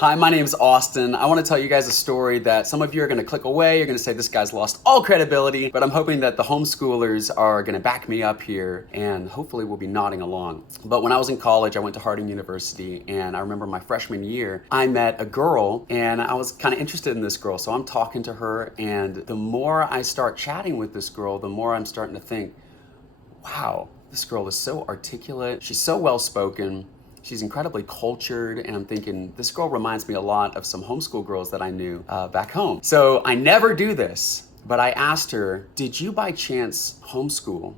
Hi, my name is Austin. I want to tell you guys a story that some of you are going to click away. You're going to say this guy's lost all credibility, but I'm hoping that the homeschoolers are going to back me up here and hopefully we'll be nodding along. But when I was in college, I went to Harding University, and I remember my freshman year, I met a girl and I was kind of interested in this girl. So I'm talking to her, and the more I start chatting with this girl, the more I'm starting to think, wow, this girl is so articulate. She's so well-spoken. She's incredibly cultured, and I'm thinking, this girl reminds me a lot of some homeschool girls that I knew back home. So I never do this, but I asked her, did you by chance homeschool?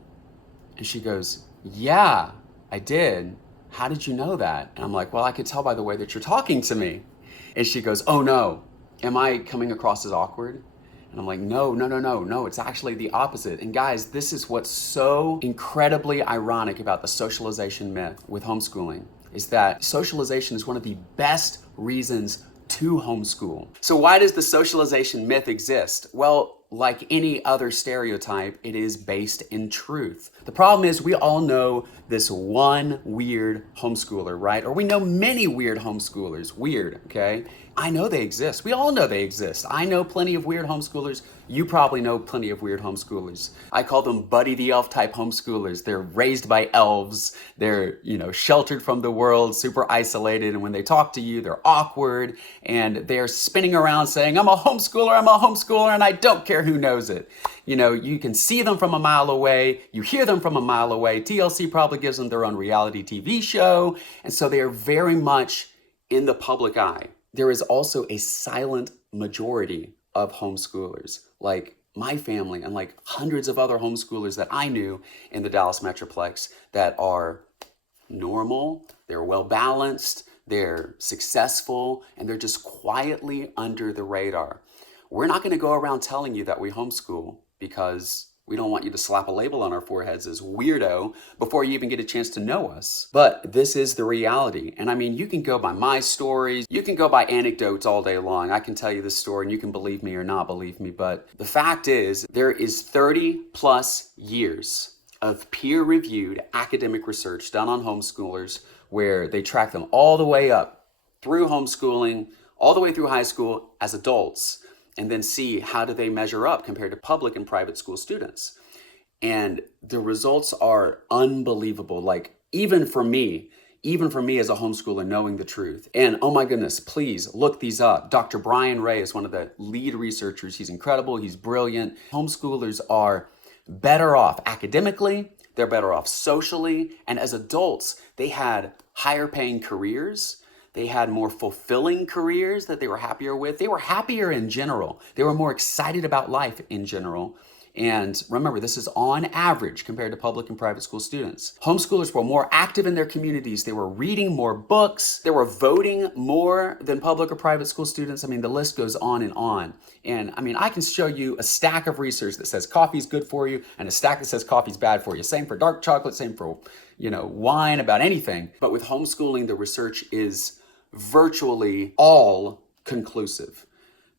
And she goes, yeah, I did. How did you know that? And I'm like, well, I could tell by the way that you're talking to me. And she goes, oh no, am I coming across as awkward? And I'm like, no, it's actually the opposite. And guys, this is what's so incredibly ironic about the socialization myth with homeschooling, is that socialization is one of the best reasons to homeschool. So why does the socialization myth exist? Well, like any other stereotype, it is based in truth. The problem is we all know this one weird homeschooler, right? Or we know many weird homeschoolers. Weird, okay? I know they exist. We all know they exist. I know plenty of weird homeschoolers. You probably know plenty of weird homeschoolers. I call them Buddy the Elf type homeschoolers. They're raised by elves. They're, sheltered from the world, super isolated. And when they talk to you, they're awkward and they're spinning around saying, I'm a homeschooler, and I don't care who knows it. You can see them from a mile away. You hear them from a mile away. TLC probably gives them their own reality TV show. And so they are very much in the public eye. There is also a silent majority of homeschoolers, like my family and like hundreds of other homeschoolers that I knew in the Dallas Metroplex, that are normal, they're well balanced, they're successful, and they're just quietly under the radar. We're not going to go around telling you that we homeschool because we don't want you to slap a label on our foreheads as weirdo before you even get a chance to know us. But this is the reality. And I mean, you can go by my stories, you can go by anecdotes all day long. I can tell you this story and you can believe me or not believe me. But the fact is, there is 30 plus years of peer-reviewed academic research done on homeschoolers where they track them all the way up through homeschooling, all the way through high school as adults, and then see how do they measure up compared to public and private school students. And the results are unbelievable. Like even for me as a homeschooler, knowing the truth. And oh my goodness, please look these up. Dr. Brian Ray is one of the lead researchers. He's incredible, he's brilliant. Homeschoolers are better off academically, they're better off socially, and as adults, they had higher paying careers. They had more fulfilling careers that they were happier with. They were happier in general. They were more excited about life in general. And remember, this is on average compared to public and private school students. Homeschoolers were more active in their communities. They were reading more books. They were voting more than public or private school students. I mean, the list goes on and on. And I mean, I can show you a stack of research that says coffee's good for you and a stack that says coffee's bad for you. Same for dark chocolate, same for, wine, about anything. But with homeschooling, the research is virtually all conclusive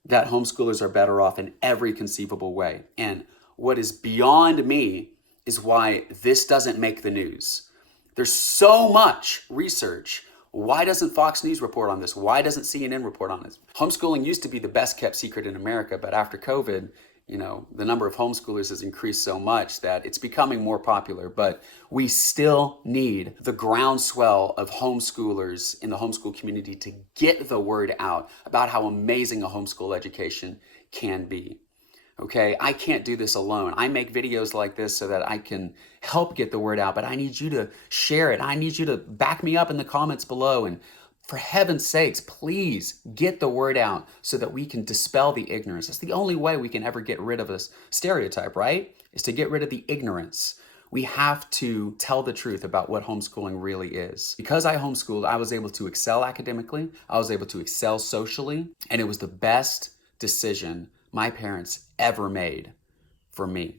that homeschoolers are better off in every conceivable way. And what is beyond me is why this doesn't make the news. There's so much research. Why doesn't Fox News report on this? Why doesn't CNN report on this? Homeschooling used to be the best kept secret in America, but after COVID, the number of homeschoolers has increased so much that it's becoming more popular, but we still need the groundswell of homeschoolers in the homeschool community to get the word out about how amazing a homeschool education can be. Okay, I can't do this alone. I make videos like this so that I can help get the word out, but I need you to share it. I need you to back me up in the comments below. And for heaven's sakes, please get the word out so that we can dispel the ignorance. That's the only way we can ever get rid of a stereotype, right? Is to get rid of the ignorance. We have to tell the truth about what homeschooling really is. Because I homeschooled, I was able to excel academically, I was able to excel socially, and it was the best decision my parents ever made for me.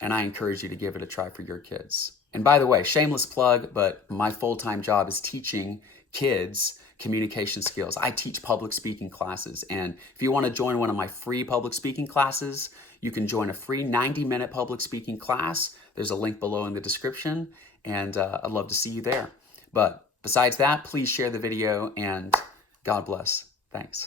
And I encourage you to give it a try for your kids. And by the way, shameless plug, but my full-time job is teaching kids communication skills. I teach public speaking classes. And if you want to join one of my free public speaking classes, you can join a free 90-minute public speaking class. There's a link below in the description, and I'd love to see you there. But besides that, please share the video and God bless. Thanks.